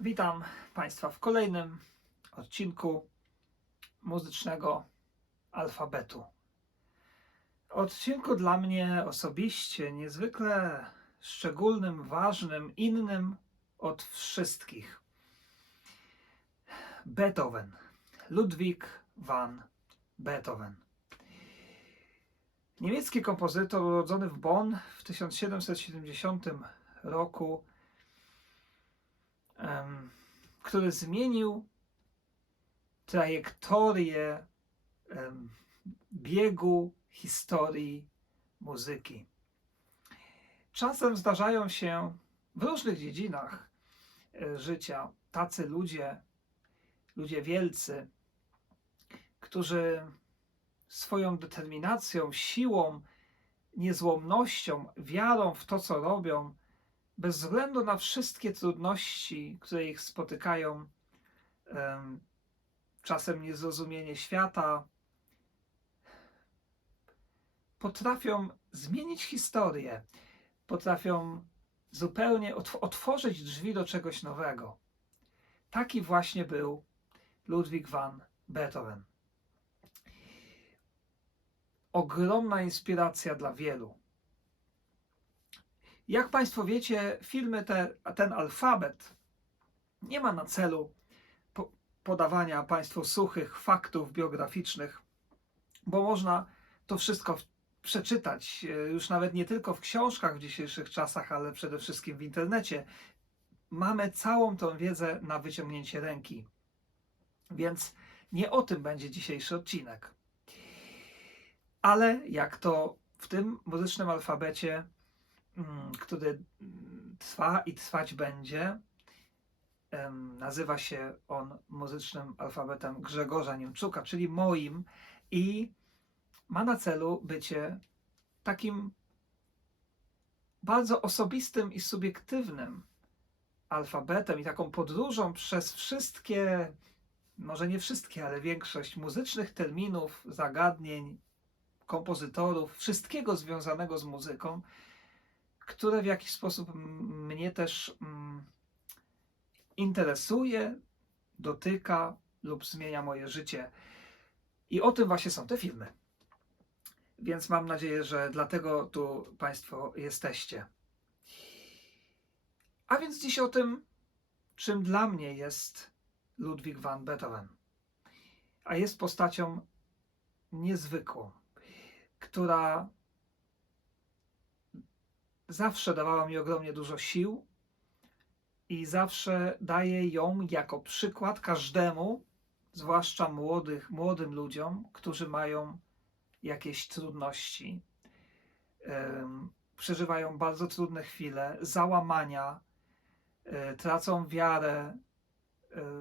Witam Państwa w kolejnym odcinku muzycznego alfabetu. Odcinku dla mnie osobiście niezwykle szczególnym, ważnym, innym od wszystkich. Beethoven, Ludwig van Beethoven. Niemiecki kompozytor urodzony w Bonn w 1770 roku, który zmienił trajektorię biegu historii muzyki. Czasem zdarzają się w różnych dziedzinach życia tacy ludzie wielcy, którzy swoją determinacją, siłą, niezłomnością, wiarą w to, co robią, bez względu na wszystkie trudności, które ich spotykają, czasem niezrozumienie świata, potrafią zmienić historię, potrafią zupełnie otworzyć drzwi do czegoś nowego. Taki właśnie był Ludwig van Beethoven. Ogromna inspiracja dla wielu. Jak Państwo wiecie, ten alfabet nie ma na celu podawania Państwu suchych faktów biograficznych, bo można to wszystko przeczytać już nawet nie tylko w książkach w dzisiejszych czasach, ale przede wszystkim w internecie. Mamy całą tą wiedzę na wyciągnięcie ręki, więc nie o tym będzie dzisiejszy odcinek. Ale jak to w tym muzycznym alfabecie, który trwa i trwać będzie, nazywa się on muzycznym alfabetem Grzegorza Niemczuka, czyli moim, i ma na celu bycie takim bardzo osobistym i subiektywnym alfabetem i taką podróżą przez wszystkie, może nie wszystkie, ale większość muzycznych terminów, zagadnień, kompozytorów, wszystkiego związanego z muzyką, które w jakiś sposób mnie też interesuje, dotyka lub zmienia moje życie. I o tym właśnie są te filmy. Więc mam nadzieję, że dlatego tu Państwo jesteście. A więc dziś o tym, czym dla mnie jest Ludwig van Beethoven. A jest postacią niezwykłą, która zawsze dawała mi ogromnie dużo sił i zawsze daje ją jako przykład każdemu, zwłaszcza młodym ludziom, którzy mają jakieś trudności, przeżywają bardzo trudne chwile, załamania, tracą wiarę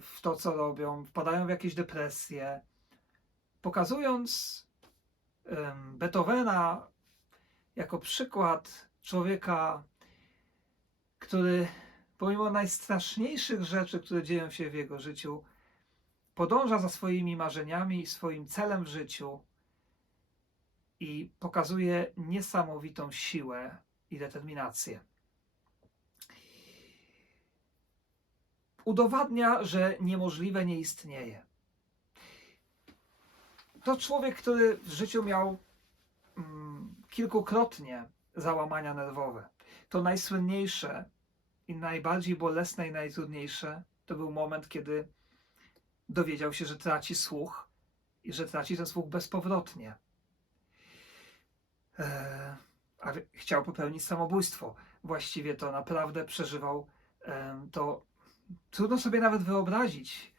w to, co robią, wpadają w jakieś depresje, pokazując Beethovena jako przykład człowieka, który pomimo najstraszniejszych rzeczy, które dzieją się w jego życiu, podąża za swoimi marzeniami i swoim celem w życiu i pokazuje niesamowitą siłę i determinację. Udowadnia, że niemożliwe nie istnieje. To człowiek, który w życiu miał kilkukrotnie załamania nerwowe. To najsłynniejsze i najbardziej bolesne i najtrudniejsze to był moment, kiedy dowiedział się, że traci słuch i że traci ten słuch bezpowrotnie. A chciał popełnić samobójstwo. Właściwie to naprawdę przeżywał to. Trudno sobie nawet wyobrazić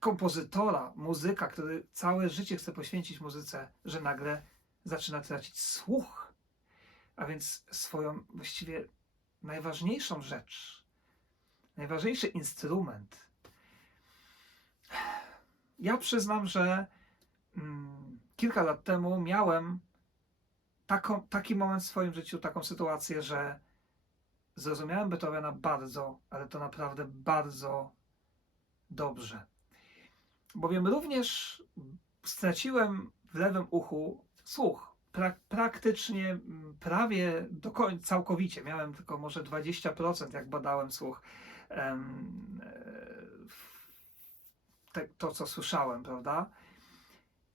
kompozytora, muzyka, który całe życie chce poświęcić muzyce, że nagle zaczyna tracić słuch. A więc swoją właściwie najważniejszą rzecz, najważniejszy instrument. Ja przyznam, że kilka lat temu miałem taki moment w swoim życiu, taką sytuację, że zrozumiałem Beethovena bardzo, ale to naprawdę bardzo dobrze. Bowiem również straciłem w lewym uchu słuch. Praktycznie prawie do końca, całkowicie. Miałem tylko może 20%, jak badałem słuch. To, co słyszałem, prawda?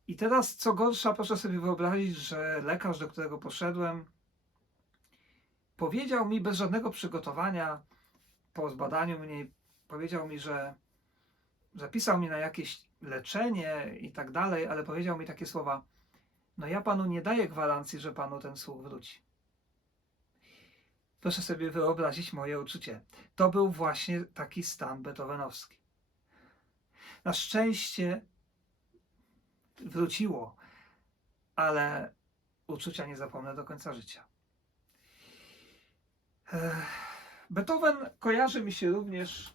I teraz, co gorsza, proszę sobie wyobrazić, że lekarz, do którego poszedłem, powiedział mi bez żadnego przygotowania, po zbadaniu mnie, powiedział mi, że zapisał mnie na jakieś leczenie i tak dalej, ale powiedział mi takie słowa: no ja panu nie daję gwarancji, że panu ten słuch wróci. Proszę sobie wyobrazić moje uczucie. To był właśnie taki stan beethovenowski. Na szczęście wróciło, ale uczucia nie zapomnę do końca życia. Beethoven kojarzy mi się również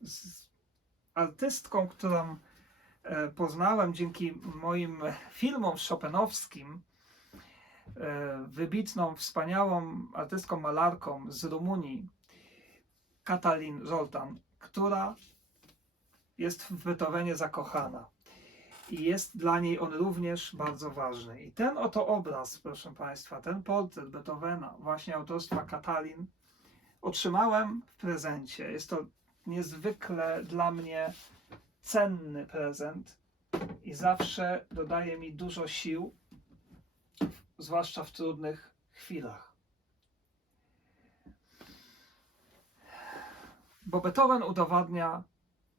z artystką, którą poznałem dzięki moim filmom chopinowskim, wybitną, wspaniałą artystką malarką z Rumunii, Katalin Zoltan, która jest w Beethovenie zakochana. I jest dla niej on również bardzo ważny. I ten oto obraz, proszę Państwa, ten portret Beethovena, właśnie autorstwa Katalin, otrzymałem w prezencie. Jest to niezwykle dla mnie cenny prezent i zawsze dodaje mi dużo sił, zwłaszcza w trudnych chwilach. Bo Beethoven udowadnia,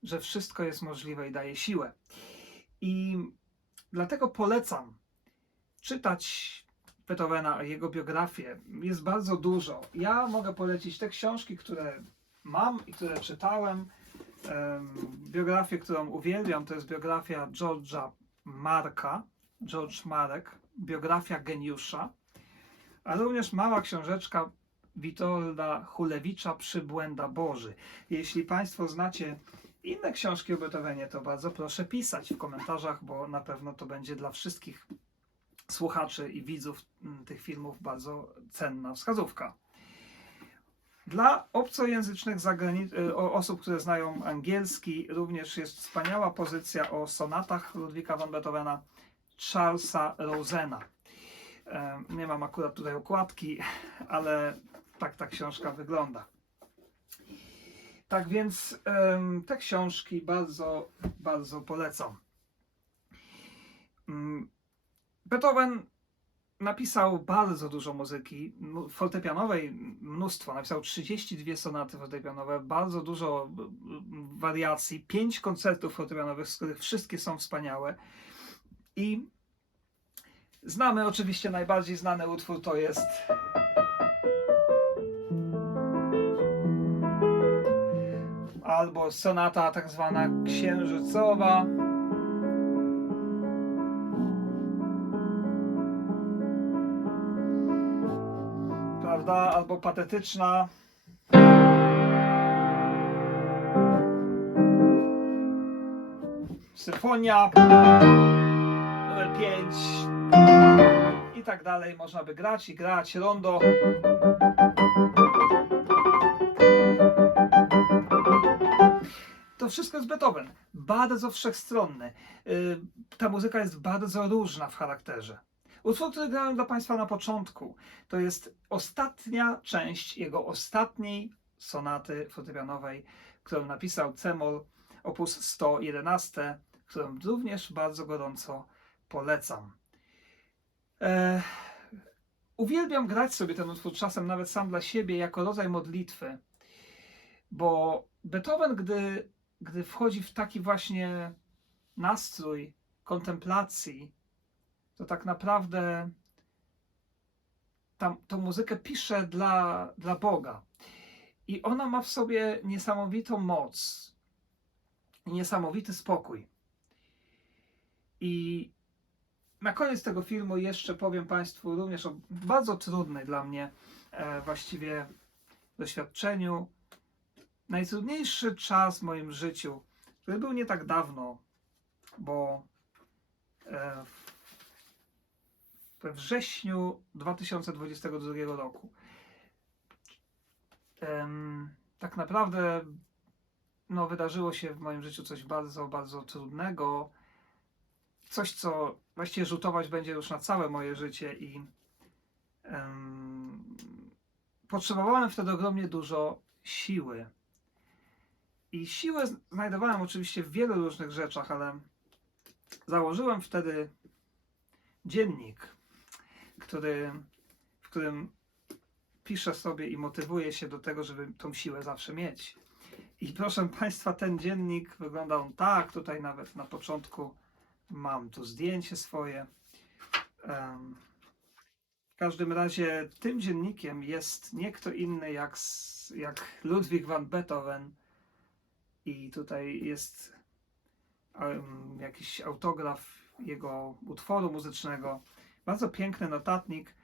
że wszystko jest możliwe i daje siłę. I dlatego polecam czytać Beethovena, jego biografię. Jest bardzo dużo. Ja mogę polecić te książki, które mam i które czytałem. Biografię, którą uwielbiam, to jest biografia George'a Marka, George Marek, biografia geniusza, a również mała książeczka Witolda Hulewicza Przybłęda Boży. Jeśli Państwo znacie inne książki o Beethovenie, to bardzo proszę pisać w komentarzach, bo na pewno to będzie dla wszystkich słuchaczy i widzów tych filmów bardzo cenna wskazówka. Dla obcojęzycznych osób, które znają angielski, również jest wspaniała pozycja o sonatach Ludwika van Beethovena Charlesa Rosena. Nie mam akurat tutaj okładki, ale tak ta książka wygląda. Tak więc te książki bardzo, bardzo polecam. Beethoven napisał bardzo dużo muzyki fortepianowej, mnóstwo. Napisał 32 sonaty fortepianowe, bardzo dużo wariacji, 5 koncertów fortepianowych, z których wszystkie są wspaniałe. I znamy oczywiście, najbardziej znany utwór to jest albo sonata tak zwana księżycowa, prawda, albo patetyczna, symfonia numer 5 i tak dalej. Można by grać i grać, rondo. To wszystko jest Beethoven. Bardzo wszechstronny. Ta muzyka jest bardzo różna w charakterze. Utwór, który grałem dla Państwa na początku, to jest ostatnia część jego ostatniej sonaty fortepianowej, którą napisał c-moll op. 111, którą również bardzo gorąco polecam. Uwielbiam grać sobie ten utwór czasem nawet sam dla siebie jako rodzaj modlitwy, bo Beethoven, gdy wchodzi w taki właśnie nastrój kontemplacji, to tak naprawdę tą muzykę pisze dla Boga. I ona ma w sobie niesamowitą moc i niesamowity spokój. I na koniec tego filmu jeszcze powiem Państwu również o bardzo trudnej dla mnie właściwie doświadczeniu. Najtrudniejszy czas w moim życiu, który był nie tak dawno, bo we wrześniu 2022 roku tak naprawdę wydarzyło się w moim życiu coś bardzo, bardzo trudnego. Coś, co właściwie rzutować będzie już na całe moje życie i potrzebowałem wtedy ogromnie dużo siły. I siłę znajdowałem oczywiście w wielu różnych rzeczach, ale założyłem wtedy dziennik, w którym piszę sobie i motywuję się do tego, żeby tą siłę zawsze mieć. I proszę Państwa, ten dziennik wygląda on tak, tutaj nawet na początku mam tu zdjęcie swoje. W każdym razie tym dziennikiem jest nie kto inny jak Ludwig van Beethoven. I tutaj jest jakiś autograf jego utworu muzycznego. Bardzo piękny notatnik,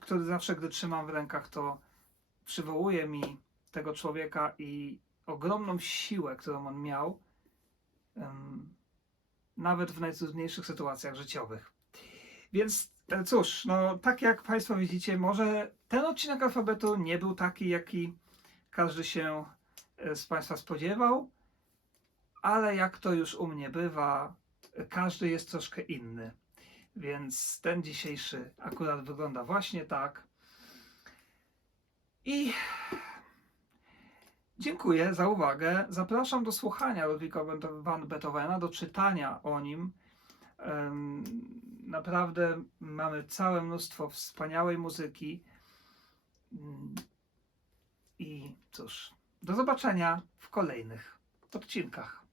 który zawsze, gdy trzymam w rękach, to przywołuje mi tego człowieka i ogromną siłę, którą on miał, nawet w najtrudniejszych sytuacjach życiowych. Więc cóż, tak jak Państwo widzicie, może ten odcinek alfabetu nie był taki, jaki każdy się z Państwa spodziewał, ale jak to już u mnie bywa, każdy jest troszkę inny. Więc ten dzisiejszy akurat wygląda właśnie tak. I dziękuję za uwagę. Zapraszam do słuchania Ludwiga van Beethovena, do czytania o nim. Naprawdę mamy całe mnóstwo wspaniałej muzyki. I cóż, do zobaczenia w kolejnych odcinkach.